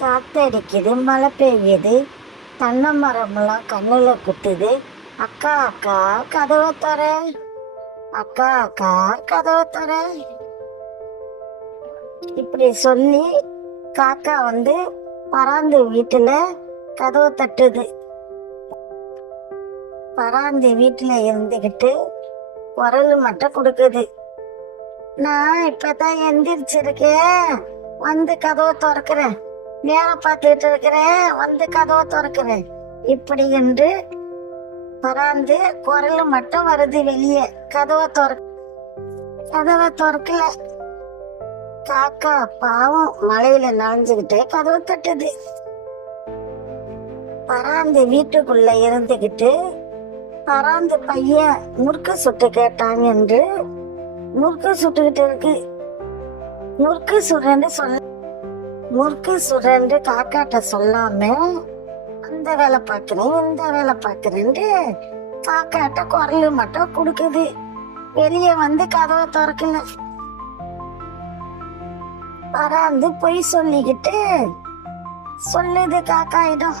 காத்தடிக்குது மழை பெய்யுது. தென்னை மரம்லாம் கண்ணில் குத்துது. அக்கா அக்கா கதவை தர அக்கா அக்கா கதவை தர இப்படி சொல்லி காக்கா வந்து பராந்து வீட்டில் கதவை தட்டுது. பராந்தி வீட்டில் இருந்துக்கிட்டு குரல் மட்டும் கொடுக்குது. நான் இப்பதான் எந்திரிச்சிருக்கேன். வந்து கதவை திறக்கிறேன். வேலை பார்த்துட்டு இருக்கிறேன் வந்து கதவை திறக்கிறேன் இப்படி என்று பராந்து குரல் மட்டும் வருது வெளியே. கதவை திற கதவை திறக்கல. காக்கா பாவம் மழையில நனைஞ்சுக்கிட்டே கதவை தட்டுது. பராந்து வீட்டுக்குள்ள இருந்துகிட்டு பராந்து பையன் முறுக்கு சுட்டு கேட்டான் என்று முறுக்கு சுட்டுக்கிட்டு இருக்கு. முறுக்கு சுடுறேன்னு சொல்ல முறுக்கு சுடன்று காக்காட்ட சொல்லாம அந்த வேலை பார்க்குறேன் இந்த வேலை பார்க்குறேன்ட்டு காக்காட்ட குரல் மட்டும் கொடுக்குது. வெளியே வந்து கதவை திறக்கல. பராந்து பொய் சொல்லிக்கிட்டு சொல்லுது காக்காயிடம்